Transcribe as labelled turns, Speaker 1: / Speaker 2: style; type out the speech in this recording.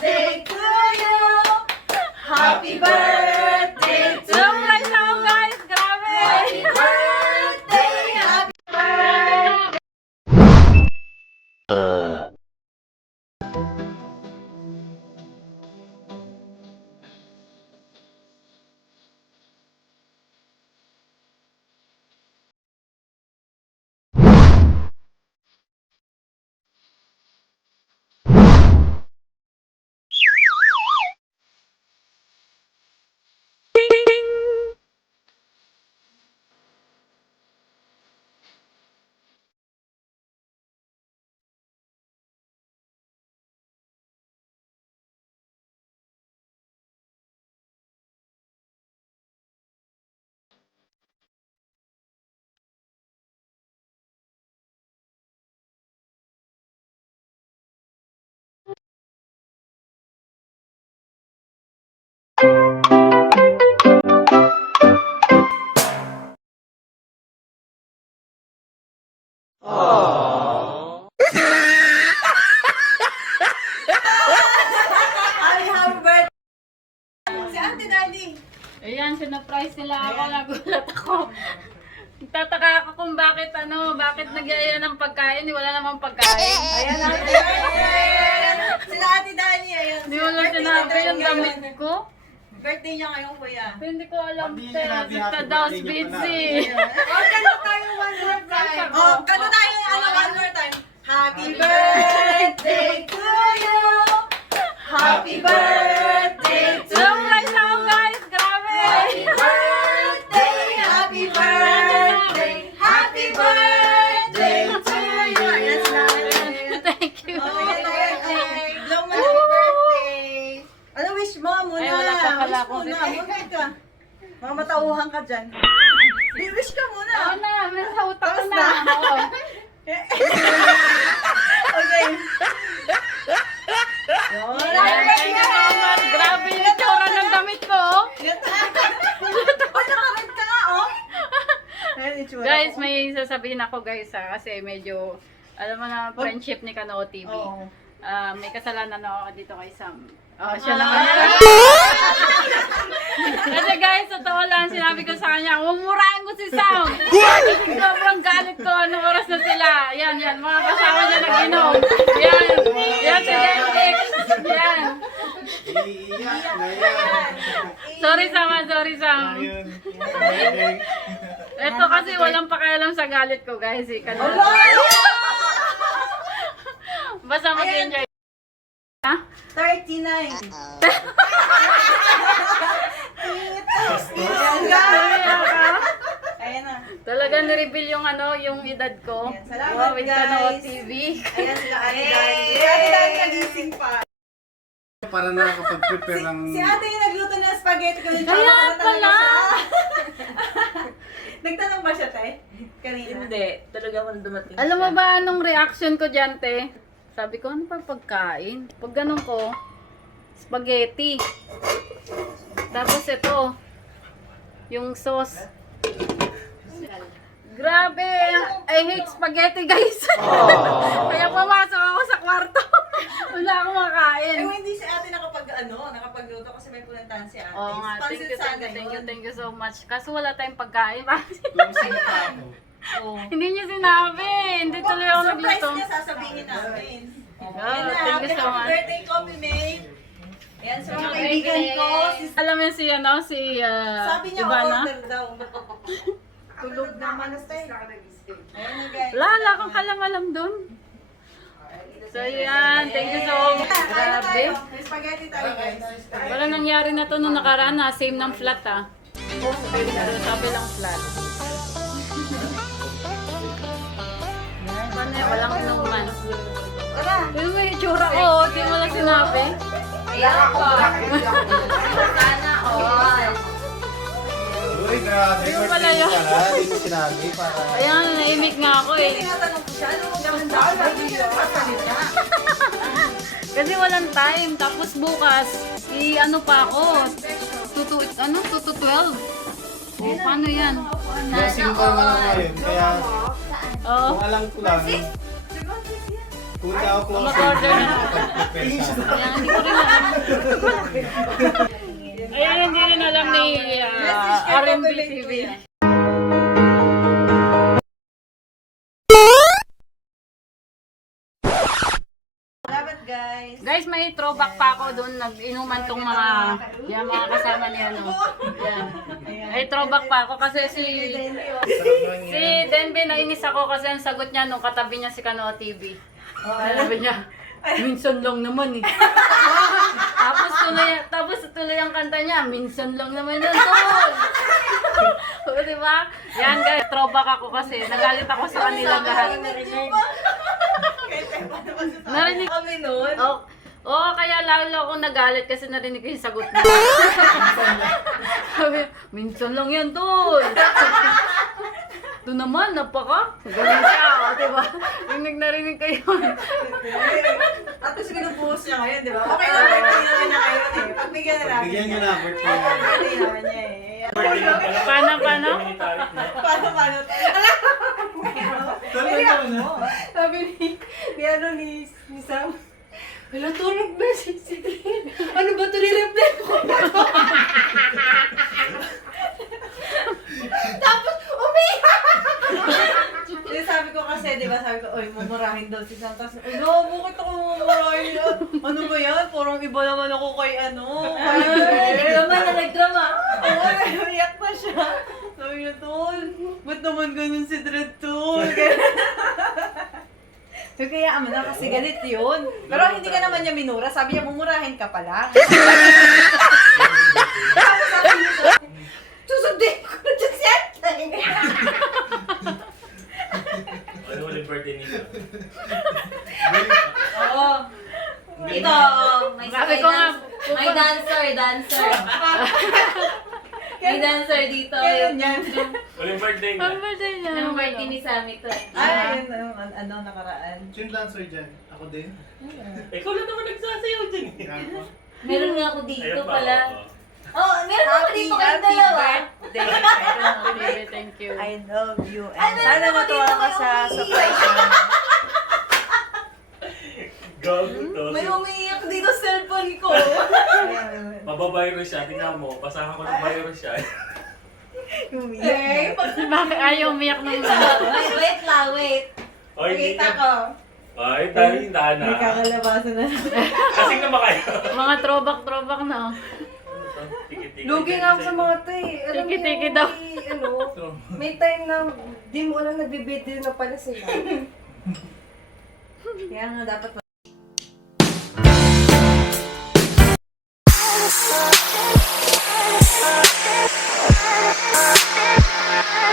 Speaker 1: birthday to you! Happy birthday to you!
Speaker 2: Guys, grabe!
Speaker 1: Happy birthday! Happy birthday! Happy birthday! Si Ate Daddy.
Speaker 2: Ayan, sinurprise nila ako. Nagulat ako. Nagtataka ako kung bakit nagyaya ng pagkain. Wala namang pagkain.
Speaker 1: Ayan, Ate Daddy. Sila Ate Daddy. Ayan.
Speaker 2: Hindi mo lang sinabi yung damit ko.
Speaker 1: Birthday niya ngayon, kuya.
Speaker 2: Hindi ko alam,
Speaker 3: Hindi
Speaker 2: te.
Speaker 3: sinabi
Speaker 2: Basta
Speaker 3: happy
Speaker 2: daw,
Speaker 3: birthday niya pala.
Speaker 2: busy.
Speaker 1: Kano tayo one more time? Kano tayo one more time? Happy birthday to you! Happy birthday to you!
Speaker 2: Guys, grabe!
Speaker 1: Happy birthday! Happy birthday! Happy birthday to you! Ayan sila.
Speaker 2: Thank you.
Speaker 1: Blow mo na happy birthday! Ano wish mo muna?
Speaker 2: Ay, wala pa pala
Speaker 1: Wish
Speaker 2: akong
Speaker 1: muna.
Speaker 2: wish.
Speaker 1: Muna ka. Mga matauhan ka dyan. Wish ka muna.
Speaker 2: Oo na, may sa utak ko
Speaker 1: Tapos
Speaker 2: na.
Speaker 1: na.
Speaker 2: Oo.
Speaker 1: Okay.
Speaker 2: Thank you so much. Grabe yung itsura ng damit ko. Oh.
Speaker 1: Ay, nakared ka nga, oh. Ayan, itsura
Speaker 2: Guys,
Speaker 1: ko.
Speaker 2: may sasabihin ako guys kasi medyo, alam mo na, friendship ni Kanoo TV.
Speaker 1: Oo.
Speaker 2: May kasalanan ako dito kay Sam. Oh, siya naman yan. Kasi guys, totoo lang, sinabi ko sa kanya, umurahin ko si Sam. Kasi sobrang galit ko, anong oras na sila. Yan, mga kasama niya nag-inom. Yan, si Dendex. Yan.
Speaker 3: Iiyak na yan.
Speaker 2: Sorry Sam.
Speaker 3: Ayun. Ayun.
Speaker 2: Ito kasi walang pakialam sa galit ko guys. Kanoo. Basta mag-enjoy. Ha?
Speaker 1: 39. Ayan na.
Speaker 2: Talaga ni-reveal yung yung edad ko.
Speaker 1: Ayan, salamat,
Speaker 2: Wow, with Kanoo
Speaker 1: guys.
Speaker 2: TV.
Speaker 1: Ayan sila Ate Daddy. Si Ate Daddy nagising pa.
Speaker 3: Para na nakapag-prepare ng...
Speaker 1: Si Ate yung nagluto ng spaghetti ko.
Speaker 2: Kaya pala.
Speaker 1: Nagtanong ba siya, Tay? Kanina?
Speaker 4: Hindi, talaga ako dumating.
Speaker 2: Alam mo ba anong reaction ko dyan, te? Sabi ko, ano pa pagkain? Pag ganun ko, spaghetti. Tapos ito, yung sauce. Grabe! I hate spaghetti, guys! Kaya pumasok ako sa kwarto. Wala akong makain.
Speaker 1: Hindi si Ate nakapagluto kasi may pulantahan si Ate.
Speaker 2: Oo nga,
Speaker 1: Sponsored sana yun.
Speaker 2: thank you so much. Kaso wala tayong pagkain.
Speaker 3: Yung sintado.
Speaker 2: Hindi niya sinabi. Hindi tuloy ako
Speaker 1: Surprise
Speaker 2: nagluto.
Speaker 1: niya, sasabihin namin.
Speaker 2: Oh,
Speaker 1: Ayan na,
Speaker 2: thank you so
Speaker 1: happy
Speaker 2: much.
Speaker 1: birthday, Coffee Mate. Ayan, sa mga kaibigan ko,
Speaker 2: Alam mo si
Speaker 1: sabi niya
Speaker 2: Ivana?
Speaker 1: order daw. Tulog naman na tayo. Ayan na guys.
Speaker 2: Wala akong kalam-alam dun. So yan, thank you so much. Grabe.
Speaker 1: May spaghetti tayo guys.
Speaker 2: Wala nangyari na to nung nakaraan na. Same ng flat ah. Sabi lang flat. Paano yan? Walang inuman.
Speaker 1: Tara.
Speaker 2: Yung may itsura ko, di mo lang sinabi.
Speaker 4: Sana all.
Speaker 3: Uy, grabe.
Speaker 2: Yung pala
Speaker 3: Birthday
Speaker 2: yun.
Speaker 3: mo pala. Hindi mo sinabi para...
Speaker 2: Ayan, naimik nga ako eh.
Speaker 1: Tinatanong ko siya, ano ang ganda? Sabi niya.
Speaker 2: Kasi walang time. Tapos bukas, ano pa ako? 2 to 12. Oh, paano yan?
Speaker 3: Bossing ko na ngayon. Kaya
Speaker 2: Oo.
Speaker 3: kung alam ko lang, Punta ako close.
Speaker 2: Mag-order na.
Speaker 3: Pagprepare sa akin.
Speaker 2: Ayan, hindi ko rin alam. Ayan, hindi rin alam ni R&B TV.
Speaker 1: Salamat guys.
Speaker 2: Guys, may throwback pa ako doon. Nag-inuman tong mga kasama ni ano. Yan. May throwback pa ako kasi si Denby, nainis ako kasi ang sagot niya nung katabi niya si Kano TV. Sabi niya, minsan lang naman eh. tapos tuloy ang kanta niya, minsan lang naman yan tol. O, diba? Yan guys, throwback ako kasi. Nagalit ako sa kanilang lahat. Narinig
Speaker 4: Kami nun.
Speaker 2: Oo, kaya lalo ako nagalit kasi narinig ko yung sagot niya. Sabi, minsan lang yan tol. Ito naman, napaka. Ganun siya, o, diba? Narinig ko yun.
Speaker 1: At tapos binubuhos niya ngayon, di ba? Okay lang, birthday naman niya ngayon eh. Pagbigyan na natin.
Speaker 3: Bigyan niyo na birthday.
Speaker 1: Birthday naman niya eh.
Speaker 2: Paano?
Speaker 1: Paano?
Speaker 3: Talaga na.
Speaker 1: Sabi ni Sam, wala tulog message si Trin. Ano ba ito ni-reply ko? Tapos, umiyak! Sabi ko kasi, di ba, sabi ko, oy, mumurahin daw si Sam. Tapos, ay, no, bakit ako mumurahin? Ano ba yan? Parang iba naman ako kay ano.
Speaker 4: Nagdrama.
Speaker 1: Oo, naiyak pa siya. Sabi niya, Tol, ba't naman ganun si Dred, Tol? So, kaya ama na kasi galit yun. Pero hindi ka naman niya minura. Sabi niya, mumurahin ka pala. Tapos sabi niya, susundin ko na dyan si Ate.
Speaker 5: Ano ulit birthday nito?
Speaker 1: Oo.
Speaker 4: Ito, may
Speaker 2: Sabi ko nga,
Speaker 4: May dancer. May dancer dito.
Speaker 1: Kailan yan?
Speaker 5: Ulit birthday
Speaker 2: ang
Speaker 5: niya.
Speaker 2: birthday niya.
Speaker 4: Ng birthday ni Sammy to.
Speaker 1: Ay, ano, nakaraan.
Speaker 3: Sino dancer dyan? Ako din.
Speaker 5: Ikaw lang naman nagsasayaw dyan eh.
Speaker 3: Ako.
Speaker 4: Meron nga ako dito
Speaker 5: Ayun pa,
Speaker 4: pala.
Speaker 5: oo.
Speaker 4: Oh, meron ako dito kayong dalawa.
Speaker 2: Birthday, thank you.
Speaker 1: I love you.
Speaker 4: Ay,
Speaker 1: And
Speaker 4: meron
Speaker 1: sana
Speaker 4: ako
Speaker 1: matuwa
Speaker 4: dito,
Speaker 1: ka
Speaker 4: may
Speaker 1: sa
Speaker 4: umiiyak.
Speaker 1: surprise niya.
Speaker 5: Gago to.
Speaker 4: May umiiyak dito sa cellphone ko.
Speaker 5: Mababayro siya. Tingnan mo. Pasahan ko ng virus siya.
Speaker 1: Umiyak.
Speaker 2: Bakit ayaw umiyak ng
Speaker 4: Wait lang, wait.
Speaker 5: O, hindi
Speaker 1: Kita
Speaker 5: ka.
Speaker 1: ko.
Speaker 5: Ay, tayo yung
Speaker 1: May
Speaker 5: dana.
Speaker 1: kakalabasan na.
Speaker 5: Kasing naman kayo.
Speaker 2: mga throwback na. Oh.
Speaker 5: Tiki-tiki.
Speaker 6: Lugi nga ako sa mga to eh. Alam mo
Speaker 2: Tiki-tiki
Speaker 6: yung
Speaker 2: daw.
Speaker 6: may, may time na di mo alam nagbibideo na pala sila.
Speaker 1: Kaya nga dapat